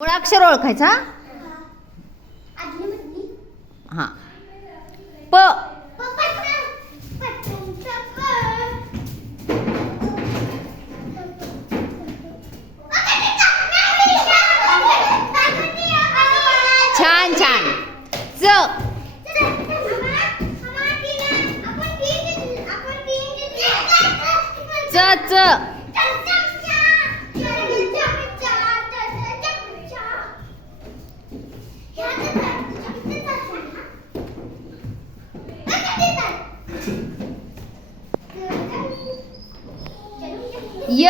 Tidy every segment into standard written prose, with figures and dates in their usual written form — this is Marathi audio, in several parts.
मुळाक्षर ओळखायचा. हा प छान छान. च च च य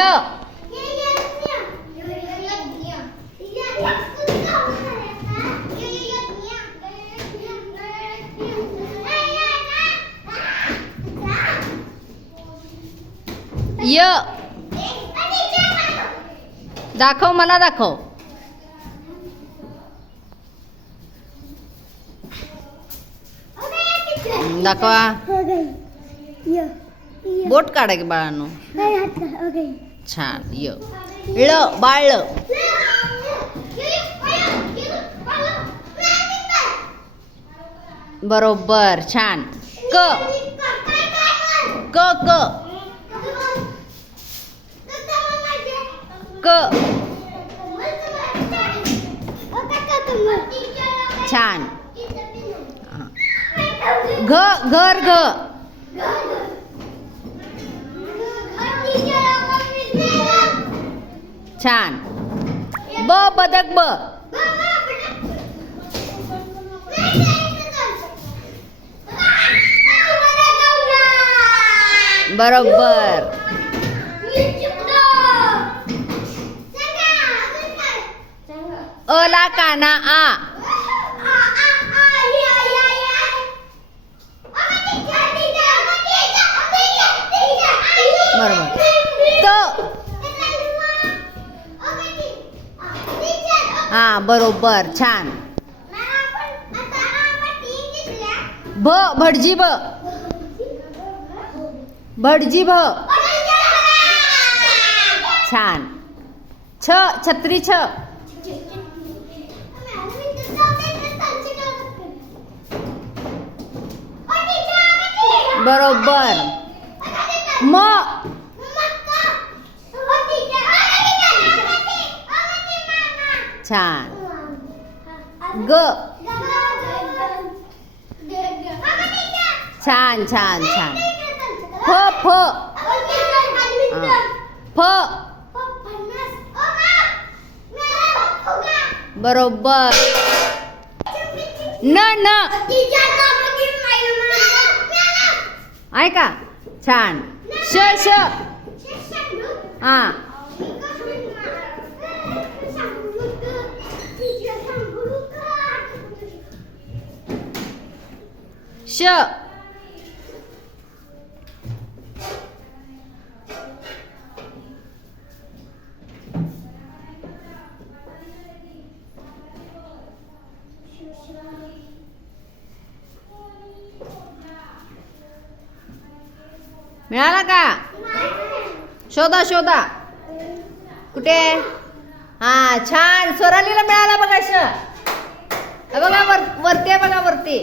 य दाखव, मला दाखव. दाखवा. बोट काढा की बाळांनो. छान. य ळ बाळ. बरोबर. छान. क क क क छान. घ घर घ छान. ब बदक ब बरोबर. अ ला काना आ बरोबर. त हा बरोबर. छान. भ भटजी भ भटजी भ छान. छ छत्री छ बरोबर. म छान. ग छान छान छान. फ फ फ बरोबर. न न ऐका. छान. श श हा श मिळाला का? शोधा शोधा. कुठे? हा छान. स्वरालीला मिळाला बघा. श बघा वरती आहे बघा वरती.